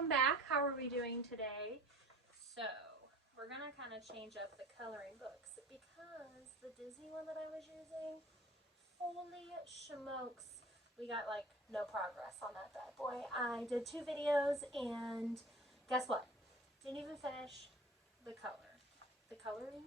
welcome back. How are we doing today? So, we're going to kind of change up the coloring books because the Disney one that I was using, holy smokes, we got like no progress on that bad boy. I did 2 videos and guess what? Didn't even finish the coloring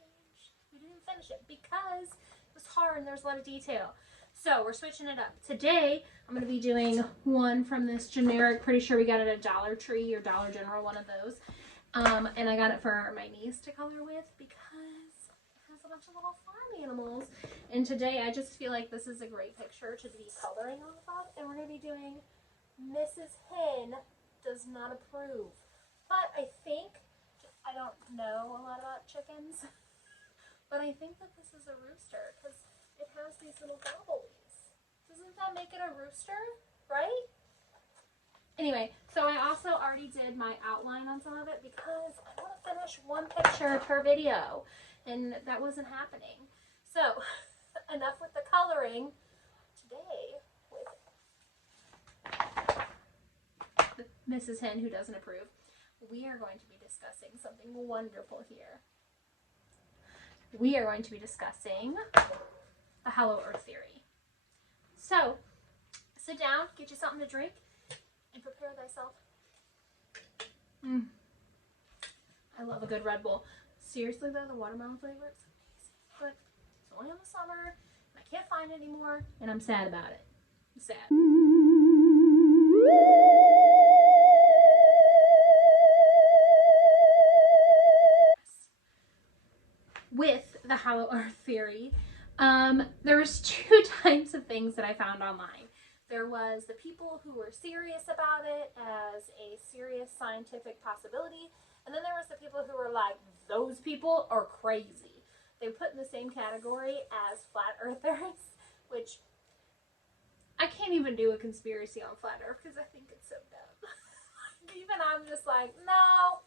page. We didn't finish it because it was hard and there's a lot of detail. So we're switching it up. Today, I'm going to be doing one from this generic, pretty sure we got it at Dollar Tree or Dollar General, one of those. And I got it for my niece to color with because it has a bunch of little farm animals. And today, I just feel like this is a great picture to be coloring off of. And we're going to be doing Mrs. Hen Does Not Approve. But I think, I don't know a lot about chickens, but I think that this is a rooster because it has these little gobblies. Doesn't that make it a rooster, right? Anyway, so I also already did my outline on some of it because I want to finish one picture per video, and that wasn't happening. So, enough with the coloring. Today, with Mrs. Hen Who Doesn't Approve, we are going to be discussing something wonderful here. We are going to be discussing the Hollow Earth theory. So, sit down, get you something to drink, and prepare thyself. I love a good Red Bull. Seriously though, the watermelon flavor is amazing. But it's only in the summer, and I can't find it anymore, and I'm sad about it. I'm sad. With the Hollow Earth theory, there was 2 types of things that I found online. There was the people who were serious about it as a serious scientific possibility, and then there was the people who were like, those people are crazy. They were put in the same category as flat earthers, which I can't even do a conspiracy on flat earth because I think it's so dumb. Even I'm just like, no,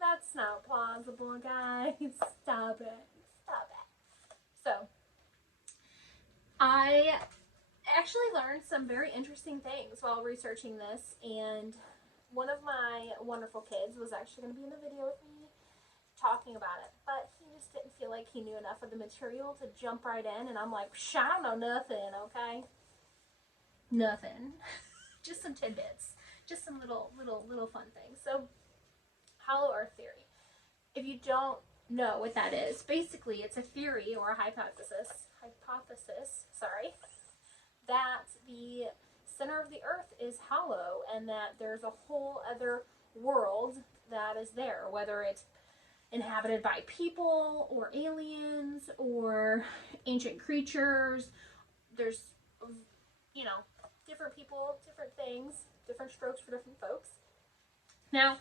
that's not plausible, guys. Stop it. So, I actually learned some very interesting things while researching this, and one of my wonderful kids was actually going to be in the video with me talking about it, but he just didn't feel like he knew enough of the material to jump right in, and I'm like, I don't know nothing, okay? Nothing. Just some tidbits. Just some little fun things. So, Hollow Earth theory. If you don't know what that is, basically it's a theory or a hypothesis, that the center of the earth is hollow and that there's a whole other world that is there, whether it's inhabited by people or aliens or ancient creatures. There's, different people, different things, different strokes for different folks. Now,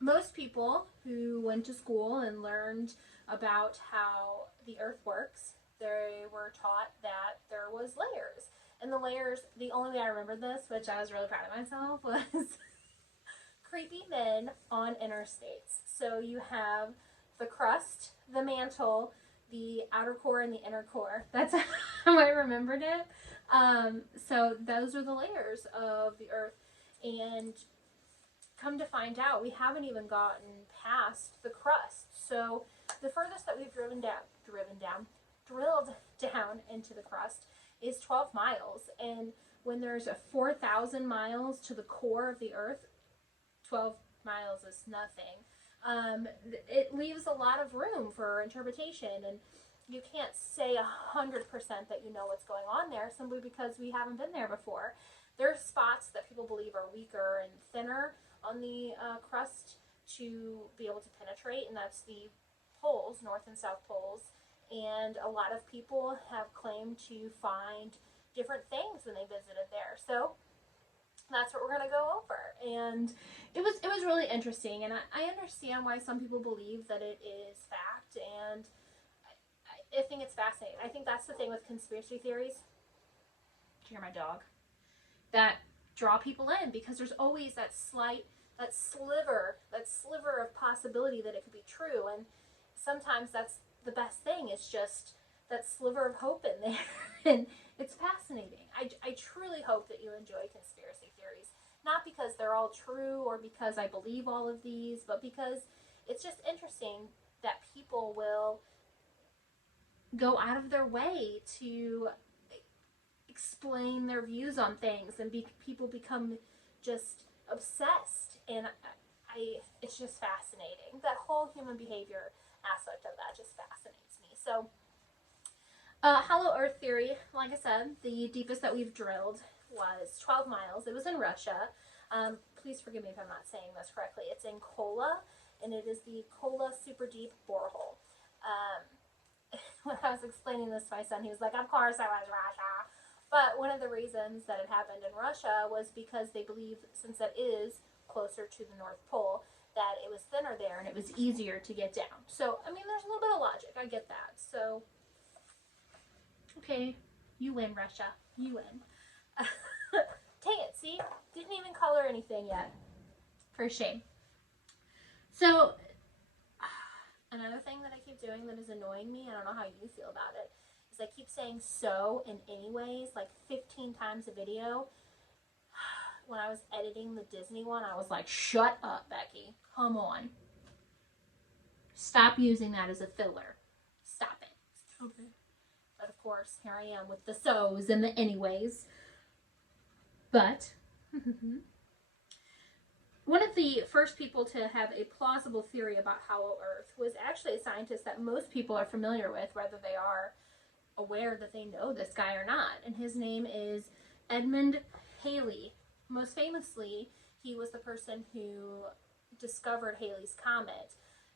most people who went to school and learned about how the earth works, they were taught that there was layers. And the layers, the only way I remember this, which I was really proud of myself, was creepy men on interstates. So you have the crust, the mantle, the outer core, and the inner core. That's how I remembered it. So those are the layers of the earth. And come to find out, we haven't even gotten past the crust. So the furthest that we've drilled down into the crust is 12 miles. And when there's a 4,000 miles to the core of the earth, 12 miles is nothing. It leaves a lot of room for interpretation, and you can't say 100% that you know what's going on there simply because we haven't been there before. There's spots that people believe are weaker and thinner on the crust to be able to penetrate, and that's the poles, north and south poles. And a lot of people have claimed to find different things when they visited there. So that's what we're going to go over. And it was really interesting, and I understand why some people believe that it is fact, and I think it's fascinating. I think that's the thing with conspiracy theories. Did you hear my dog? That draw people in, because there's always that sliver of possibility that it could be true, and sometimes that's the best thing. It's just that sliver of hope in there, and it's fascinating. I truly hope that you enjoy conspiracy theories, not because they're all true or because I believe all of these, but because it's just interesting that people will go out of their way to explain their views on things, and people become just obsessed, and it's just fascinating. That whole human behavior aspect of that just fascinates me. So hollow earth theory, like I said, the deepest that we've drilled was 12 miles. It was in Russia. Please forgive me if I'm not saying this correctly. It's in Kola, and it is the Kola super deep borehole. When I was explaining this to my son, he was like, of course I was Russia. But one of the reasons that it happened in Russia was because they believe, since that is closer to the North Pole, that it was thinner there and it was easier to get down. So, I mean, there's a little bit of logic. I get that. So, okay, you win, Russia. You win. Dang it, see? Didn't even color anything yet. For shame. So, another thing that I keep doing that is annoying me, I don't know how you feel about it, is I keep saying so and anyways like 15 times a video. When I was editing the Disney one, I was like, shut up, Becky. Come on. Stop using that as a filler. Stop it. Okay. But of course, here I am with the so's and the anyways. But one of the first people to have a plausible theory about hollow earth was actually a scientist that most people are familiar with, whether they are aware that they know this guy or not. And his name is Edmund Haley. Most famously, he was the person who discovered Halley's Comet,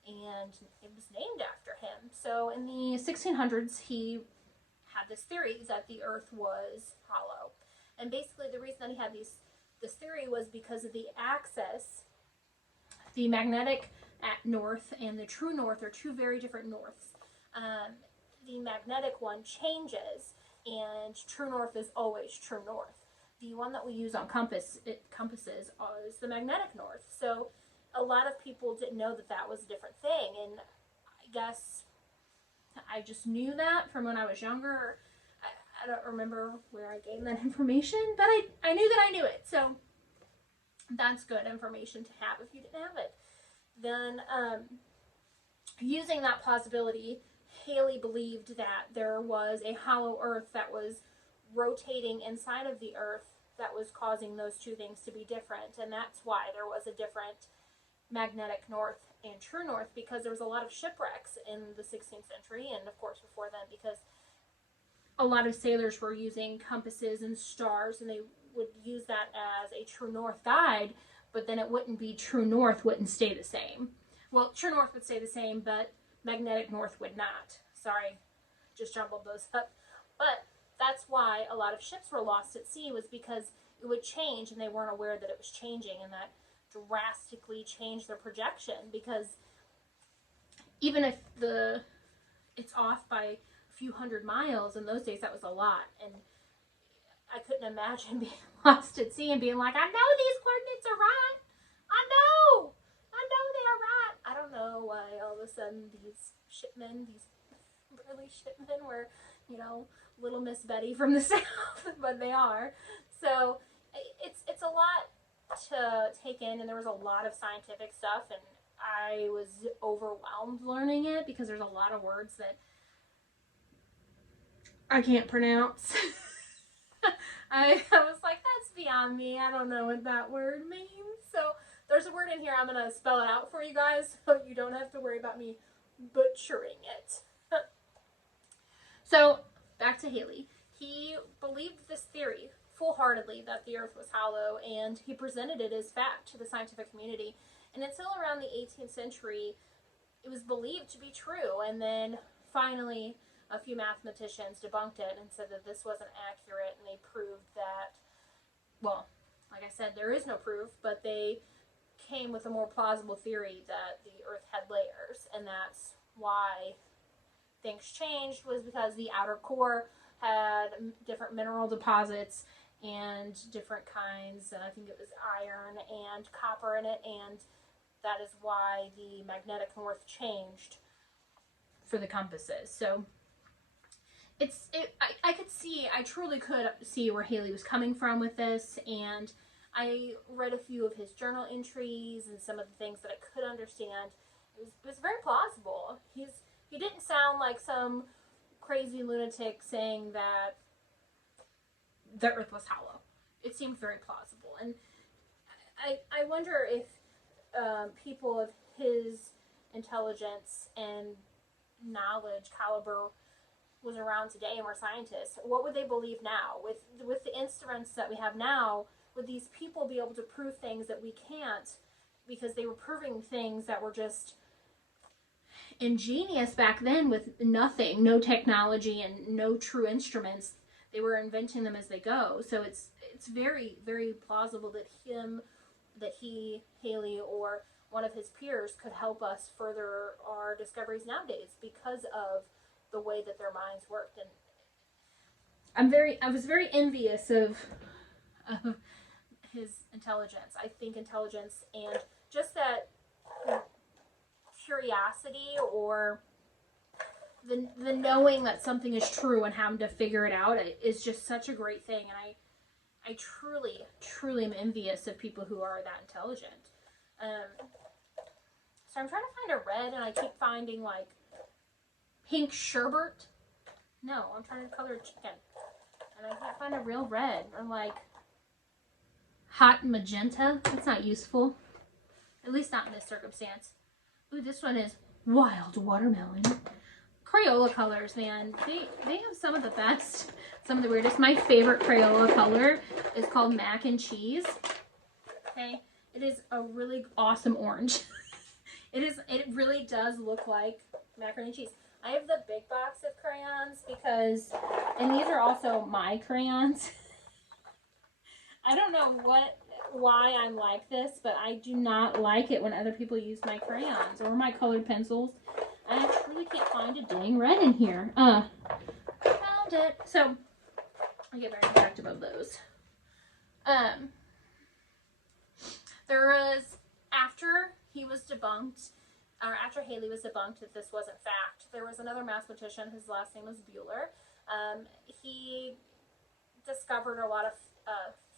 and it was named after him. So in the 1600s, he had this theory that the earth was hollow. And basically the reason that he had this theory was because of the axis. The magnetic north and the true north are two very different norths. The magnetic one changes, and true north is always true north. The one that we use on compasses is the magnetic north. So a lot of people didn't know that that was a different thing, and I guess I just knew that from when I was younger. I don't remember where I gained that information, but I knew that I knew it. So that's good information to have if you didn't have it. Then using that plausibility, Haley believed that there was a hollow earth that was rotating inside of the earth that was causing those two things to be different, and that's why there was a different magnetic north and true north, because there was a lot of shipwrecks in the 16th century, and of course before then, because a lot of sailors were using compasses and stars, and they would use that as a true north guide, but then it wouldn't be true north, wouldn't stay the same. Well, true north would stay the same, but magnetic north would not. Sorry, just jumbled those up. But that's why a lot of ships were lost at sea, was because it would change and they weren't aware that it was changing, and that drastically changed their projection, because even if it's off by a few hundred miles, in those days that was a lot, and I couldn't imagine being lost at sea and being like, I know these coordinates are right. I know they are right. I don't know why all of a sudden these burly shipmen were, little Miss Betty from the South, but they are. So it's a lot to take in, and there was a lot of scientific stuff, and I was overwhelmed learning it because there's a lot of words that I can't pronounce. I was like, that's beyond me. I don't know what that word means. So there's a word in here. I'm going to spell it out for you guys so you don't have to worry about me butchering it. So back to Haley. He believed this theory full-heartedly that the earth was hollow, and he presented it as fact to the scientific community. And until around the 18th century, it was believed to be true. And then finally, a few mathematicians debunked it and said that this wasn't accurate, and they proved that, well, like I said, there is no proof, but they came with a more plausible theory that the earth had layers, and that's why things changed, was because the outer core had different mineral deposits and different kinds, and I think it was iron and copper in it, and that is why the magnetic north changed for the compasses. So I truly could see where Haley was coming from with this, and I read a few of his journal entries and some of the things that I could understand. It was very plausible. He didn't sound like some crazy lunatic saying that the earth was hollow. It seemed very plausible. And I wonder if people of his intelligence and knowledge caliber was around today and were scientists, what would they believe now? With the instruments that we have now, would these people be able to prove things that we can't, because they were proving things that were just ingenious back then with nothing, no technology and no true instruments. They were inventing them as they go. So it's very, very plausible that Haley, or one of his peers could help us further our discoveries nowadays because of the way that their minds worked. And I was very envious of his intelligence. I think intelligence and just that curiosity, or the knowing that something is true and having to figure it out, is just such a great thing. And I truly, truly am envious of people who are that intelligent. So I'm trying to find a red, and I keep finding like pink sherbet. No, I'm trying to color a chicken, and I can't find a real red. Or like hot magenta. That's not useful, at least not in this circumstance. Ooh, this one is wild watermelon. Crayola colors, man, they have some of the best, some of the weirdest. My favorite Crayola color is called mac and cheese. Okay, it is a really awesome orange. It really does look like macaroni and cheese. I have the big box of crayons because, and these are also my crayons. I don't know why I'm like this, but I do not like it when other people use my crayons or my colored pencils. I truly can't find a dang red in here. Found it. So I get very protective of those. There was, after he was debunked, or after Haley was debunked that this wasn't fact, there was another mathematician. His last name was Bueller. He discovered a lot of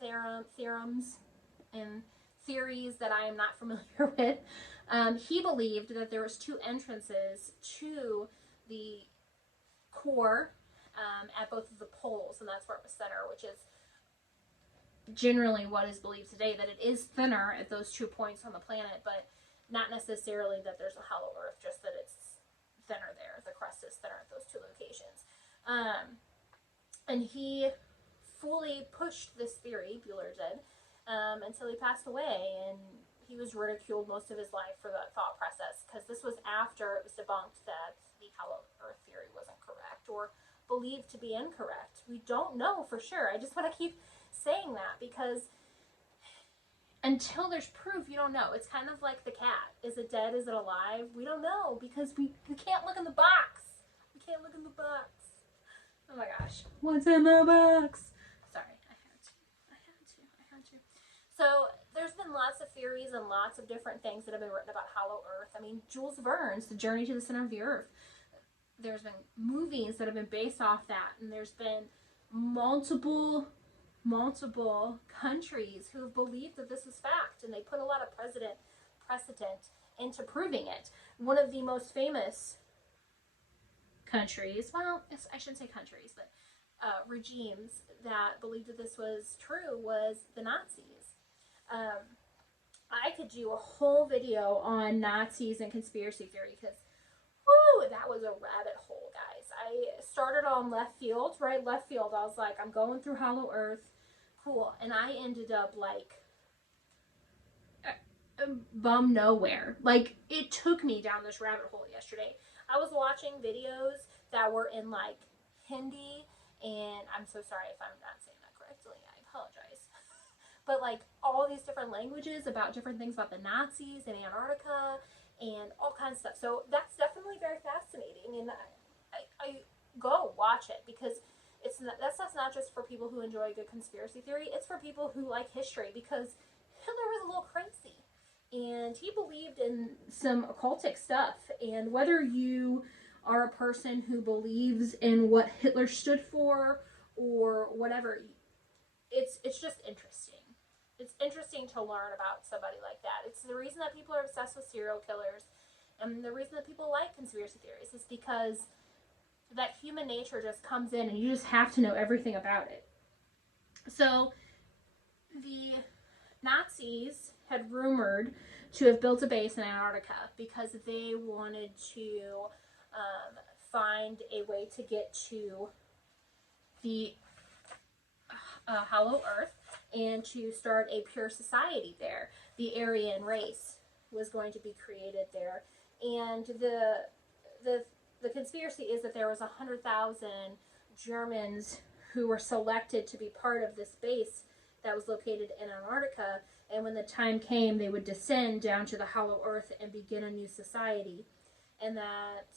theorems and theories that I am not familiar with. He believed that there was two entrances to the core at both of the poles, and that's where it was thinner, which is generally what is believed today, that it is thinner at those 2 points on the planet, but not necessarily that there's a hollow earth, just that it's thinner there. The crust is thinner at those 2 locations. And he fully pushed this theory, Bueller did, until he passed away, and he was ridiculed most of his life for that thought process, because this was after it was debunked that the hollow earth theory wasn't correct, or believed to be incorrect. We don't know for sure. I just want to keep saying that, because until there's proof, you don't know. It's kind of like the cat. Is it dead? Is it alive? We don't know, because we can't look in the box. We can't look in the box. Oh my gosh. What's in the box? Sorry, I had to. So there's been lots of theories and lots of different things that have been written about hollow earth. I mean, Jules Verne's The Journey to the Center of the Earth. There's been movies that have been based off that, and there's been multiple countries who have believed that this is fact, and they put a lot of precedent into proving it. One of the most famous countries, well, I shouldn't say countries, but regimes that believed that this was true was the Nazis. I could do a whole video on Nazis and conspiracy theory, because whoo, that was a rabbit hole, guys. I started on left field. I was like, I'm going through hollow earth, cool, and I ended up like bum nowhere. Like, it took me down this rabbit hole yesterday. I was watching videos that were in like Hindi, and I'm so sorry if I'm not saying that correctly. I apologize. But like all these different languages about different things about the Nazis and Antarctica and all kinds of stuff. So that's definitely very fascinating, and I go watch it, because that's not just for people who enjoy good conspiracy theory. It's for people who like history, because Hitler was a little crazy, and he believed in some occultic stuff. And whether you are a person who believes in what Hitler stood for or whatever, it's just interesting. it's interesting to learn about somebody like that. It's the reason that people are obsessed with serial killers, and the reason that people like conspiracy theories is because that human nature just comes in and you just have to know everything about it. So the Nazis had rumored to have built a base in Antarctica because they wanted to find a way to get to the hollow earth and to start a pure society there. The Aryan race was going to be created there, and the conspiracy is that there was 100,000 Germans who were selected to be part of this base that was located in Antarctica, and when the time came, they would descend down to the hollow earth and begin a new society. And that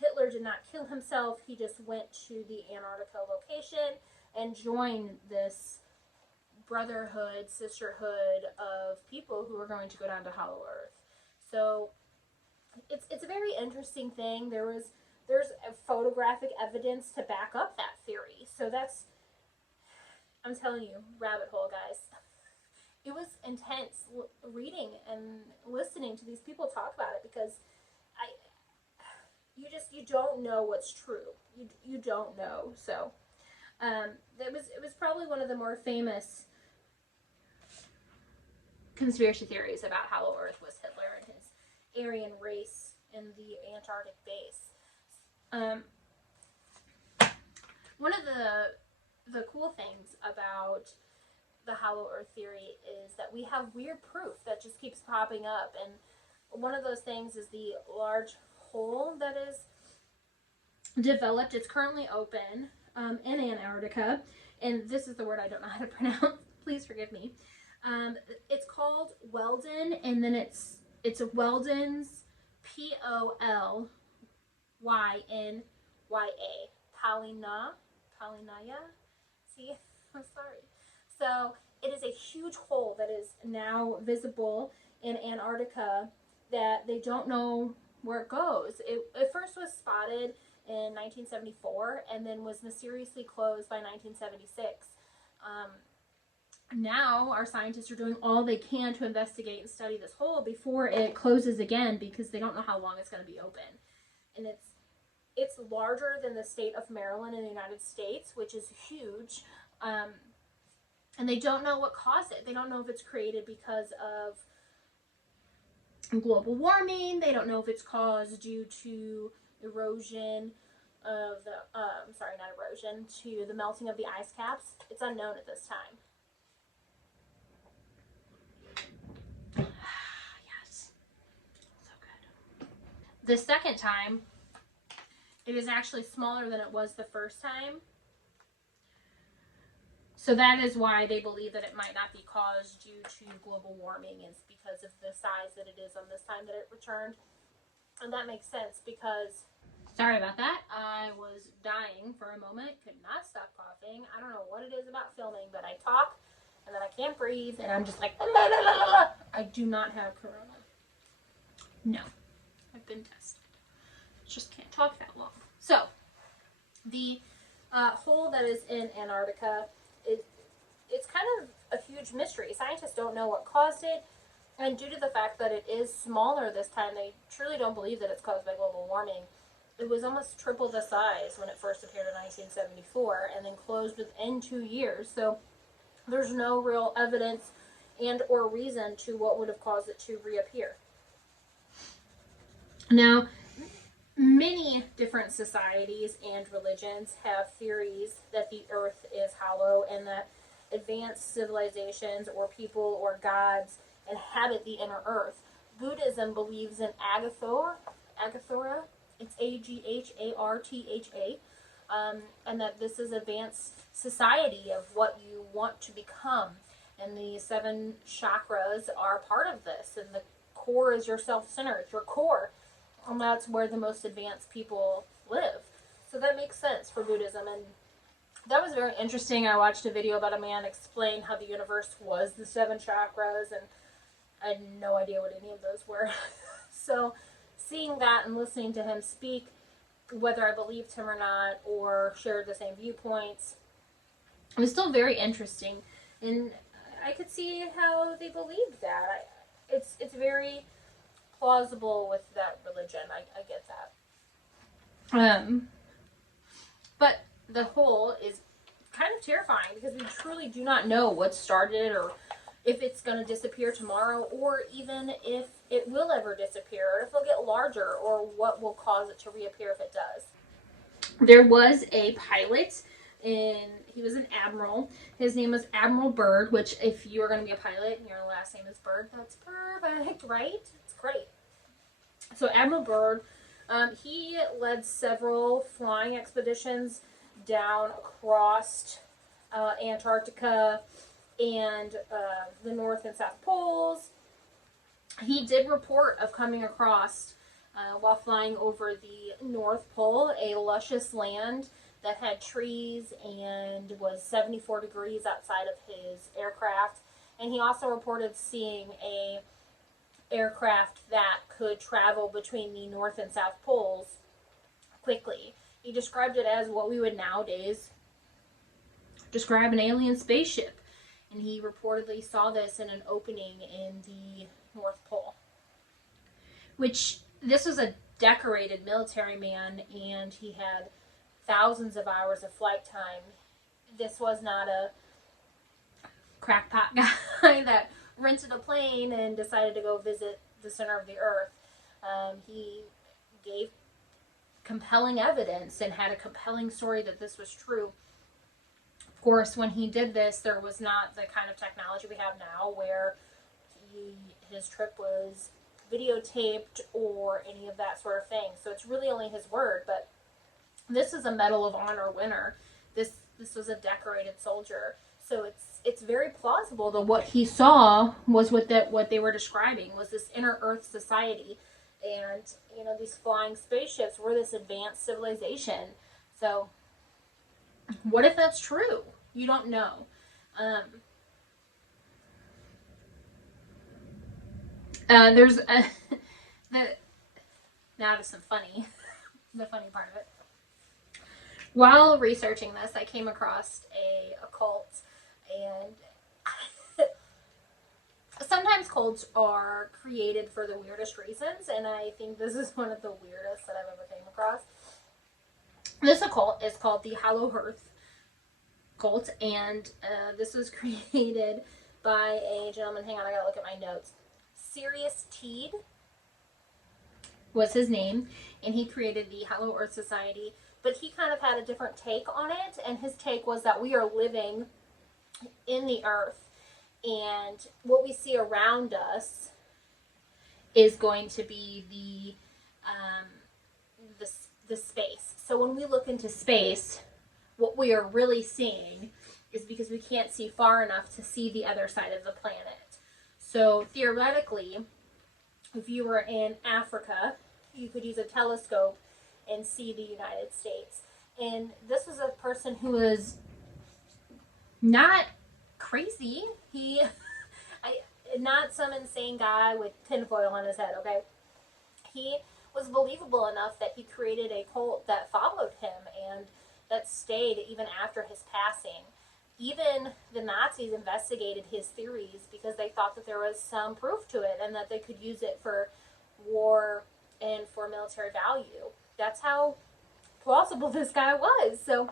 Hitler did not kill himself, he just went to the Antarctica location and joined this brotherhood, sisterhood of people who were going to go down to hollow earth. So it's a very interesting thing. There's photographic evidence to back up that theory. So that's, I'm telling you, rabbit hole, guys. It was intense reading and listening to these people talk about it, because you don't know what's true. You don't know. So it was probably one of the more famous conspiracy theories about hollow earth was Hitler and his Aryan race in the Antarctic base. One of the cool things about the hollow earth theory is that we have weird proof that just keeps popping up, and one of those things is the large hole that is developed. It's currently open in Antarctica, and this is the word I don't know how to pronounce. Please forgive me. It's called Weldon, and then it's Weldon's Pollynya, Polynaya. See, I'm sorry. So it is a huge hole that is now visible in Antarctica that they don't know where it goes. It first was spotted in 1974 and then was mysteriously closed by 1976. Now our scientists are doing all they can to investigate and study this hole before it closes again, because they don't know how long it's going to be open. And it's larger than the state of Maryland in the United States, which is huge. And they don't know what caused it. They don't know if it's created because of global warming. They don't know if it's caused due to erosion of the, to the melting of the ice caps. It's unknown at this time. Yes. So good. The second time, it is actually smaller than it was the first time. So that is why they believe that it might not be caused due to global warming. It's because of the size that it is on this time that it returned. And that makes sense because, sorry about that, I was dying for a moment, could not stop coughing. I don't know what it is about filming, but I talk and then I can't breathe and I'm just like, la, la, la, la, la. I do not have corona. No, I've been tested. Just can't talk that long. So, the hole that is in Antarctica, it's kind of a huge mystery. Scientists don't know what caused it, and due to the fact that it is smaller this time, they truly don't believe that it's caused by global warming. It was almost triple the size when it first appeared in 1974, and then closed within 2 years. So there's no real evidence and or reason to what would have caused it to reappear. Now, many different societies and religions have theories that the earth is hollow and that advanced civilizations or people or gods inhabit the inner earth. Buddhism believes in Agathora, it's Aghartha, and that this is advanced society of what you want to become. And the 7 chakras are part of this, and the core is your self-center, it's your core. And that's where the most advanced people live. So that makes sense for Buddhism. And that was very interesting. I watched a video about a man explain how the universe was the 7 chakras, and I had no idea what any of those were. So seeing that and listening to him speak, whether I believed him or not, or shared the same viewpoints, it was still very interesting. And I could see how they believed that. It's very plausible with that religion. I get that. But the whole is kind of terrifying because we truly do not know what started it, or if it's going to disappear tomorrow, or even if it will ever disappear, or if it'll get larger, or what will cause it to reappear if it does. There was a pilot, and he was an admiral. His name was Admiral Byrd, which if you're going to be a pilot and your last name is Byrd, that's perfect, right? It's great. So Admiral Byrd, he led several flying expeditions down across Antarctica and the North and South Poles. He did report of coming across, while flying over the North Pole, a luscious land that had trees and was 74 degrees outside of his aircraft. And he also reported seeing a aircraft that could travel between the North and South Poles quickly. He described it as what we would nowadays describe an alien spaceship. And he reportedly saw this in an opening in the North Pole. Which, this was a decorated military man, and he had thousands of hours of flight time. This was not a crackpot guy that rented a plane and decided to go visit the center of the earth. He gave compelling evidence and had a compelling story that this was true. Of course, when he did this, there was not the kind of technology we have now where his trip was videotaped or any of that sort of thing. So it's really only his word, but this is a Medal of Honor winner. This was a decorated soldier. So it's very plausible that what he saw was what they were describing was this inner Earth society, and these flying spaceships were this advanced civilization. So what if that's true? You don't know. There's now to some the funny part of it. While researching this, I came across a cult, and sometimes cults are created for the weirdest reasons, and I think this is one of the weirdest that I've ever came across. This occult is called the Hearth cult, and this was created by a gentleman. Hang on, I gotta look at my notes. Sirius Teed was his name, and he created the Hollow Earth Society, but he kind of had a different take on it, and his take was that we are living in the earth, and what we see around us is going to be the space. So when we look into space, what we are really seeing is because we can't see far enough to see the other side of the planet. So theoretically, if you were in Africa, you could use a telescope and see the United States. And this was a person who was not crazy. Not some insane guy with tinfoil on his head, okay? He was believable enough that he created a cult that followed him and that stayed even after his passing. Even the Nazis investigated his theories because they thought that there was some proof to it and that they could use it for war and for military value. That's how plausible this guy was. So,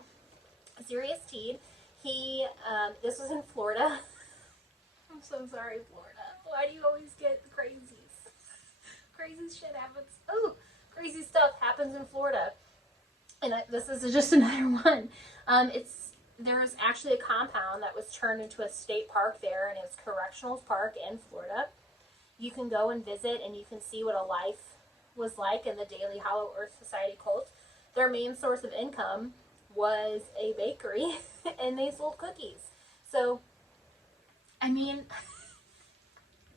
Sirius Teed, this was in Florida. I'm so sorry, Florida. Why do you always get the crazies? Crazy shit happens. Oh, crazy stuff happens in Florida. And this is just another one. There was actually a compound that was turned into a state park there, and it's Correctional Park in Florida. You can go and visit, and you can see what a life was like in the Daily Hollow Earth Society cult. Their main source of income was a bakery, and they sold cookies. So, I mean,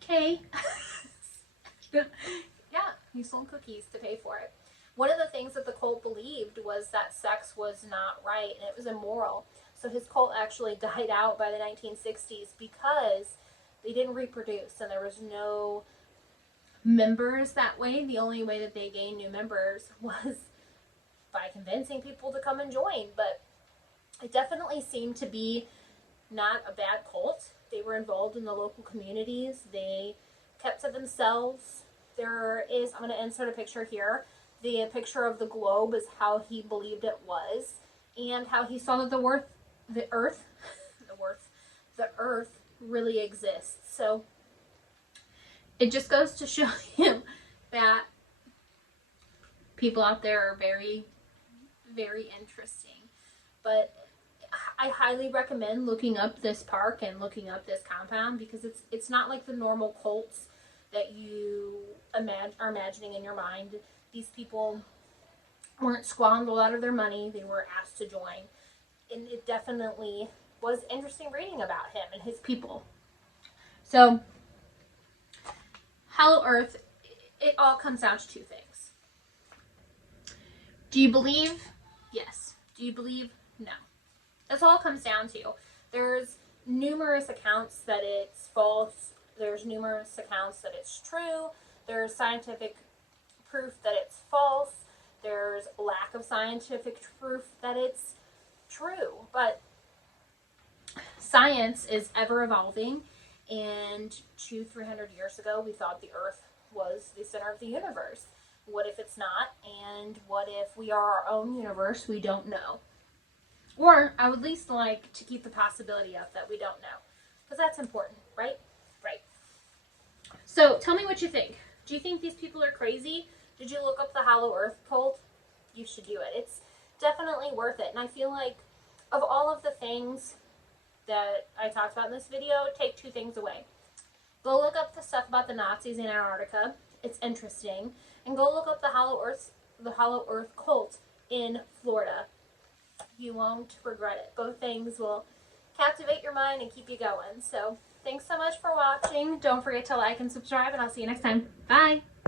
okay. Yeah, he sold cookies to pay for it. One of the things that the cult believed was that sex was not right and it was immoral. So his cult actually died out by the 1960s because they didn't reproduce and there was no members that way. The only way that they gained new members was by convincing people to come and join. But it definitely seemed to be not a bad cult. They were involved in the local communities. They kept to themselves. There is, I'm going to insert a picture here. The picture of the globe is how he believed it was, and how he saw that the earth really exists. So it just goes to show you that people out there are very, very interesting. But I highly recommend looking up this park and looking up this compound, because it's not like the normal cults that you are imagining in your mind. These people weren't squandered out of their money. They were asked to join. And it definitely was interesting reading about him and his people. So, Hollow Earth, it all comes down to two things. Do you believe? Yes. Do you believe? No. That's all it comes down to. There's numerous accounts that it's false. There's numerous accounts that it's true. There's scientific proof that it's false. There's lack of scientific proof that it's true. But science is ever evolving, and 200-300 years ago we thought the Earth was the center of the universe. What if it's not? And what if we are our own universe? We don't know. Or I would at least like to keep the possibility up that we don't know, because that's important, right? Right. So tell me what you think. Do you think these people are crazy? Did you look up the Hollow Earth cult? You should do it. It's definitely worth it. And I feel like of all of the things that I talked about in this video, take two things away. Go look up the stuff about the Nazis in Antarctica. It's interesting. And go look up the Hollow Earth cult in Florida. You won't regret it. Both things will captivate your mind and keep you going. So thanks so much for watching. Don't forget to like and subscribe, and I'll see you next time. Bye!